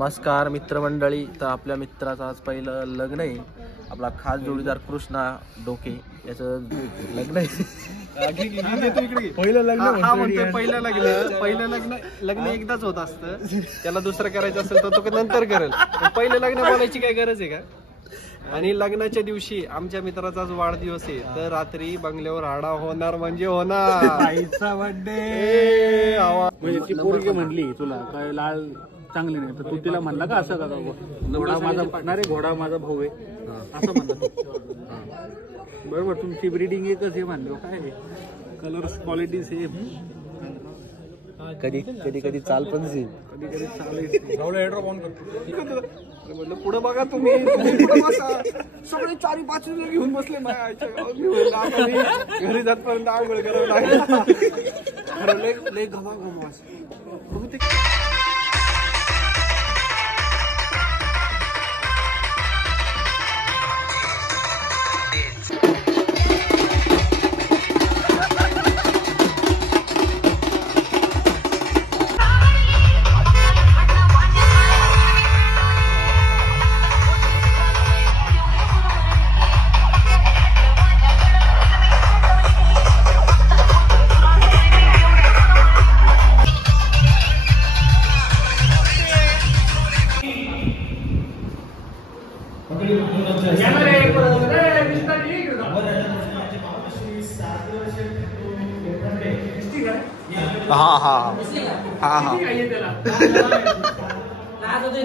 नमस्कार मित्रमंडळी. तर आपल्या मित्राचं आज पहिलं लग्न आहे. आपला खास जोडीदार कृष्णा डोके याचं लग्न आहे. पहिलं लग्न एकदाच होत असतं. त्याला दुसरं करायचं असेल तर तो नंतर करेल. पहिलं लग्न बोलायची काय गरज आहे का? आणि लग्नाच्या दिवशी आमच्या मित्राचा आज वाढदिवस आहे, तर रात्री बंगल्यावर आडा होणार म्हणजे होणार. आईचा बर्थडे म्हणजे ती पोरगी म्हणली तुला काय लाल चांगली नाही, तर तू तिला म्हणला का असं का घोडा माझा नाही, घोडा माझा भाऊ आहे असं म्हणला तू. बरोबर, तुमची ब्रीडिंग एकच आहे म्हणलं, काय कलर्स क्वालिटी सेम. कधी कधी कधी चाल पण सेम, कधी कधी चालेल. म्हटलं पुढे बघा तुम्ही सगळे 4-5 घेऊन बसले. घरी जातपर्यंत आंघोळ करावं लागेल. लय घमा बहुतेक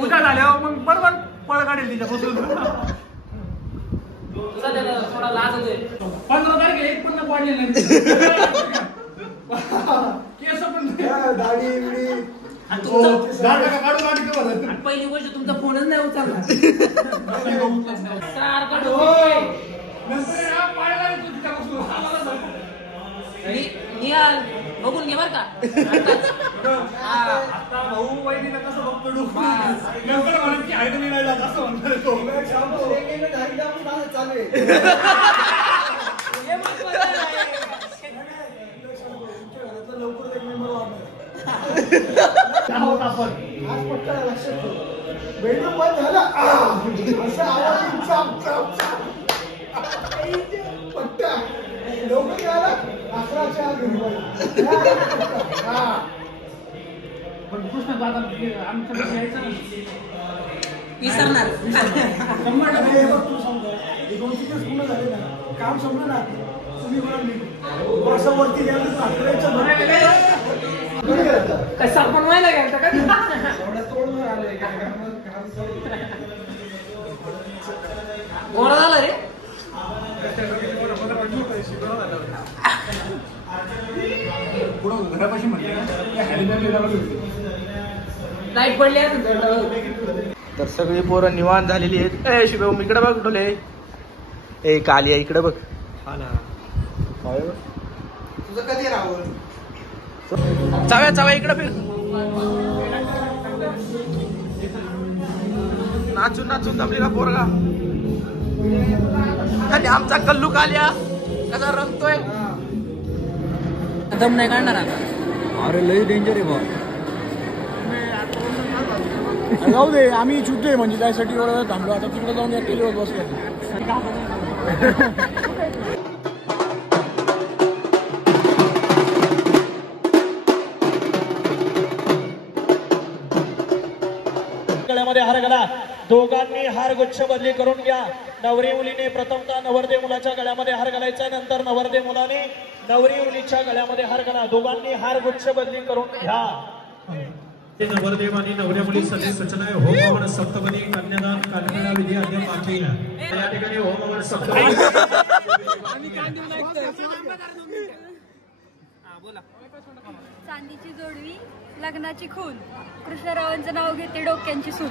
उद्या झाल्यावर मग बरोबर पळ काढेल तिच्यापासून. 15 तारखेला एक पण पाडले नाही. केस पण पहिली गोष्ट तुमचा फोनच नाही उचलला. बघून घे बर का. भाऊ वहिनीला कसं बघतो नंतर म्हणत की आहे नाही जात असं म्हणतो. पण कृष्ण दादा आमच्याकडे यायचं विसरणार. काम संपलं ना, तुम्ही वर्षावरती कसा पण व्हायला गेलता का? घोडा झाला रे. घरापाशी म्हणले लाईट पडली. तर सगळी पोरं निवांत झालेली आहेत. ए शिवम इकडे बघ डोले. ए कालिया इकडे बघ. हा ना, तुझं कधी राहुल चाव्या इकडे फिर. नाचून नाचून जमली का पोरगा. आणि आमचा कल्लू कालिया कसा रंगतोय. दम नाही काढणार आता. अरे लय डेंजर आहे बा. जाऊ दे, आम्ही चुकतोय म्हणजे त्यासाठी एवढं थांबलो. आता तिकडे जाऊन ऍक्टिव्ह होत बसलो. गळ्यामध्ये हार घाला. दोघांनी हार गुच्छ बदली करून घ्या. नवरी मुलीने प्रथमतः नवरदेव मुलाच्या गळ्यामध्ये हार घालायचा, नंतर नवरदेव मुलाने नवरी मुलीच्या गळ्यामध्ये हार घाला. दोघांनी हार गुच्छ बदली करून घ्या. नवरदेव आणि नवऱ्या मुली सगळे सूचना होम सप्तपदी कन्यादान कालमेळा विधी अद्याप बाकी आहे. या ठिकाणी होम सप्तपदी चांदीची जोडवी लग्नाची खून. कृष्णरावांचं नाव घेते डोक्यांची सून.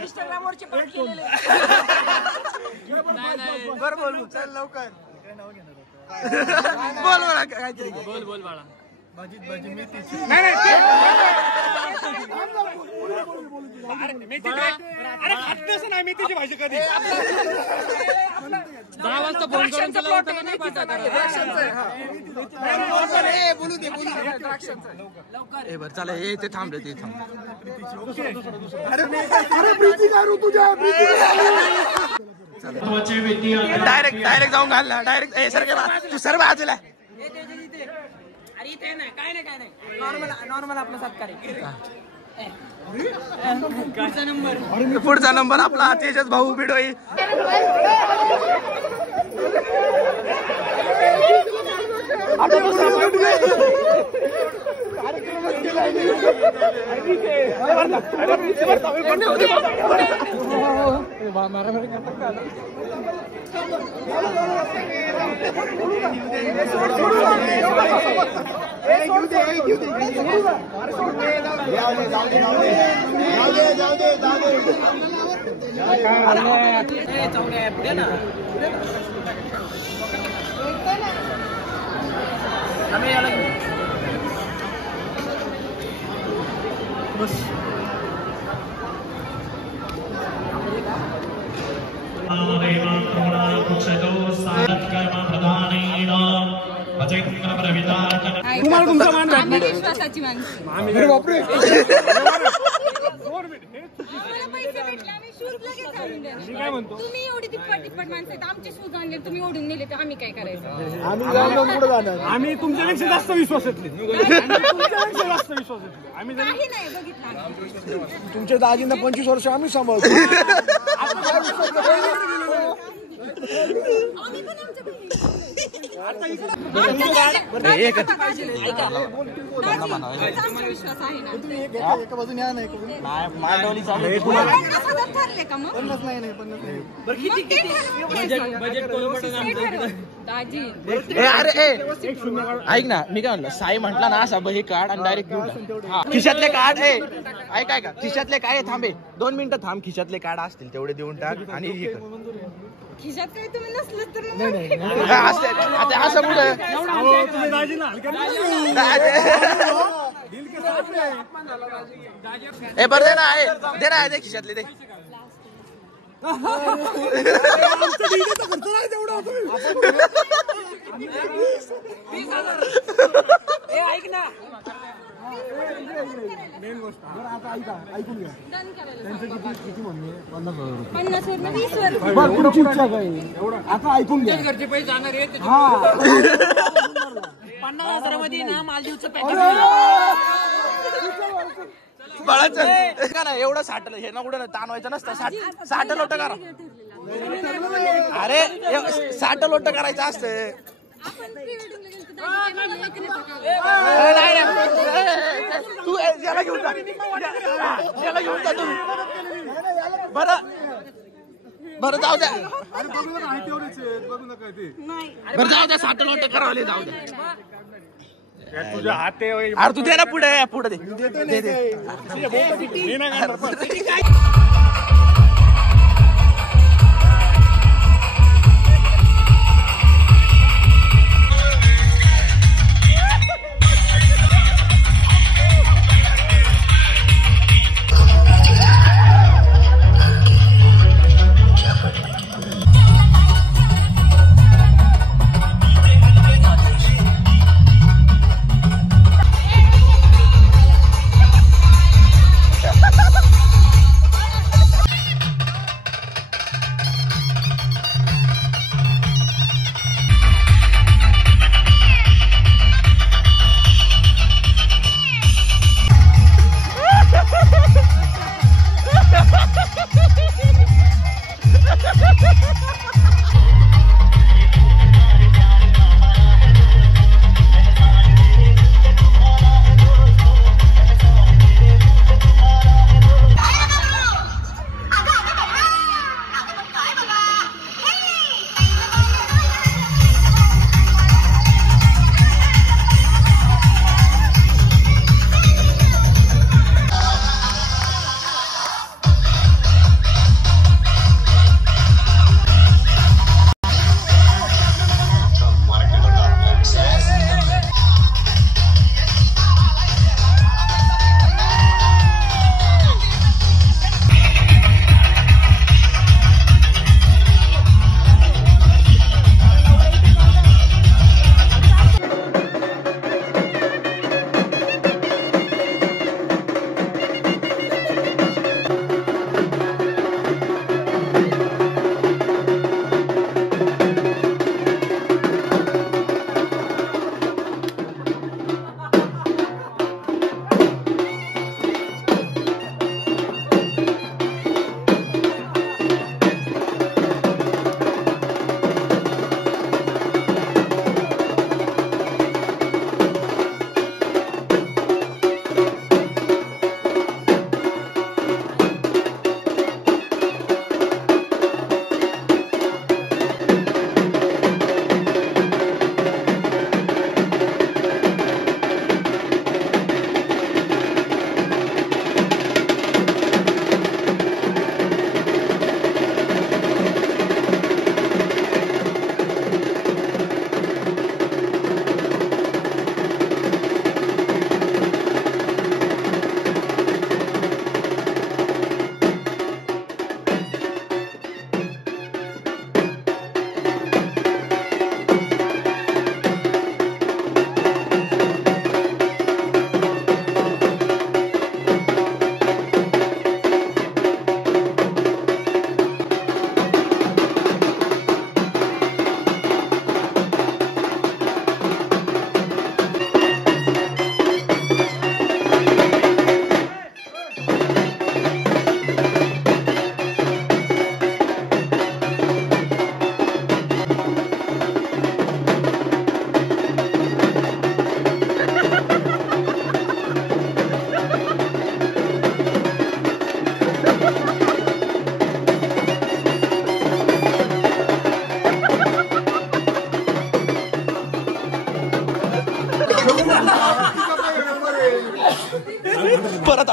इंस्टाग्रामवरची पाठ केलेले. बरं बोलू चल लवकर. बोल काहीतरी बोल बाळा. मेथीची भाजी कधी 10 वाजता फोन करून त्याला उठायला नाही पाठवत. बरं चला हे ते थांबले ते थांब. महत्वाचे व्यक्ती डायरेक्ट जाऊन घालला डायरेक्ट सर तू सर्व बाजूला अरे इथे नाही काय नाही नॉर्मल आपला सत्कार आहे. पुढचा नंबर आपला तेजस भाऊ बिडोई. तुम्हाला तुमचा मान आम्ही विश्वासाची माणसं. पैसे भेटले आम्ही शूज लगेच आणून देणार. तुम्ही एवढी तिप्पट माणसं आहेत, आमचे शूज आणले तुम्ही ओढून नेले तर आम्ही काय करायचं? आम्ही तुमच्यापेक्षा जास्त विश्वासातले आम्ही काही नाही बघितलं आम्ही. तुमच्या दाजींना 25 वर्ष आम्ही सांभाळतो. आम्ही पण आमच्या विश्वास आहे ना. एका बाजूने या नाही ठरले का मग? 50 नाही 50 नाही. दाजी अरे ऐक ना मी काय म्हणलं साई म्हटला ना असा हे कार्ड आणि डायरेक्ट घेऊन खिशातले कार्ड ऐक का खिशातले काय थांबे 2 मिनिटं थांब. खिशातले कार्ड असतील तेवढे देऊन टाक आणि हे कर. खिशात काही तुम्ही नसलं तर आता असं कुठं बरं दे ना दे खिशातले दे. ऐक ना मेन गोष्ट आता ऐकून घ्या त्यांचं किती म्हणणे 50 वरून 20 वर. तुमची इच्छा काय एवढं आता ऐकून घ्या. घरचे पैसे जाणार आहेत. 50,000 मध्ये ना मालदीवचं पॅकेज बाळाचं का ना एवढं साठलं हे ना कुठं ताणवायचं नसतं. 60 लोट करा. अरे 60 लोट करायचं असतं. आपण प्री-वेडिंगला गेलो तर तू याला घेऊन जा याला घेऊन जा तुम्ही. बरं जाऊ द्या बरं जाऊ द्या 60 लोट करावले जाऊ द्या. तुझ्या हात अरे तू दे ना पुढे दे.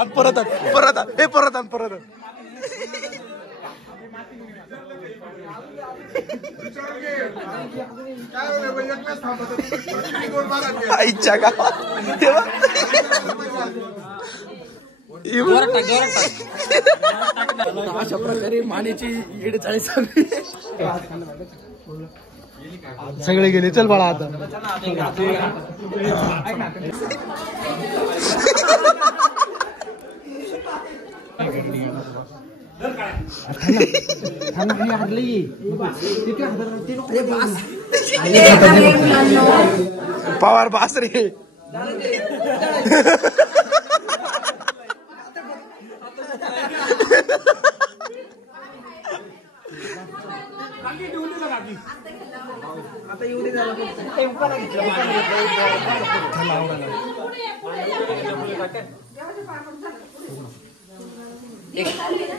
आण परत आण परत आण हे परत आण परत आण आईच्या गावात तेव्हा अशा प्रकारे मानेची 41 सगळे गेले चल बाळा आता पवार बास रे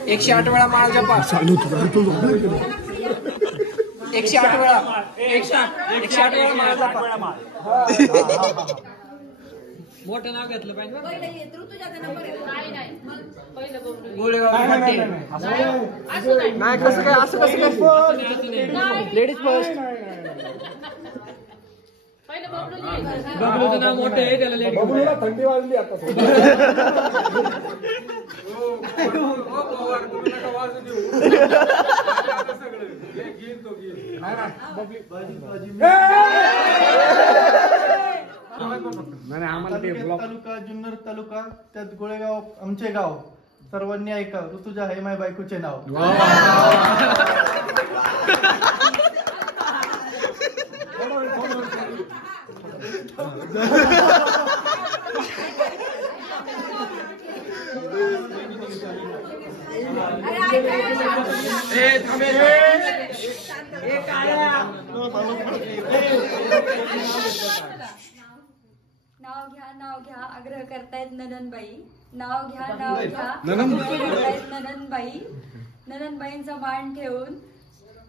एकशे 8 वेळा माळ जपा 108 वेळा 108 वेळा माळ जपा मोठं नाव घेतलं पाहिजे नाही कसं काय असं कसं लेडीज फर्स्ट बबलूचं नाव मोठं आहे त्याला लेडीज थंडी वाजली आता तालुका जुन्नर तालुका त्यात गोळेगाव आमचे गाव सर्वांनी ऐका ऋतुजा हे माय बायकोचे नाव नाव घ्या आग्रह करतायत नननबाई नाव घ्या नननबाई नननबाईंचा मान ठेवून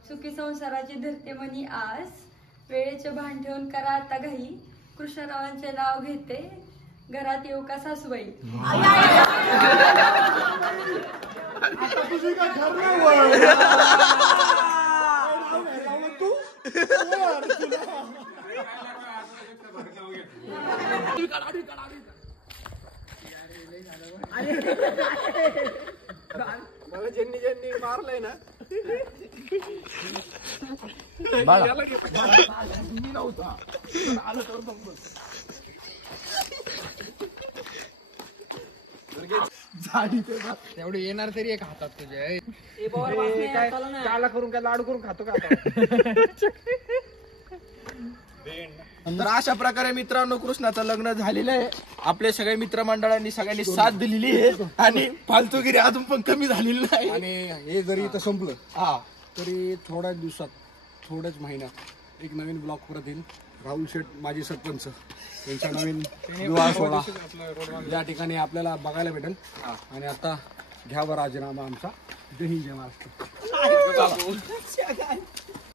सुखी संसाराची धरते मनी आस वेळेचे भान ठेवून करा आता घाई कृष्णरावांचे नाव घेते घरात येऊ का सासूबाई तुझी काय ठरलं मला ज्यांनी ज्यांनी मारलंय ना तेवढे येणार तरी एक हातात तुझ्या काला करून काय लाडू करून खातो का आता तर अशा प्रकारे मित्रांनो कृष्णाचं लग्न झालेलं आहे आपल्या सगळ्या मित्रमंडळांनी सगळ्यांनी साथ दिलेली आहे आणि फालतूगिरी अजून पण कमी झालेली नाही आणि हे जरी इथं संपलं हा तरी थोड्याच दिवसात थोड्याच महिन्यात एक नवीन ब्लॉग परत येईल राहुल शेठ माजी सरपंच त्यांचा नवीन विवाह सोहळा या ठिकाणी आपल्याला बघायला भेटेल आणि आता घ्यावा राजीनामा आमचा जय हिंद जय महाराष्ट्र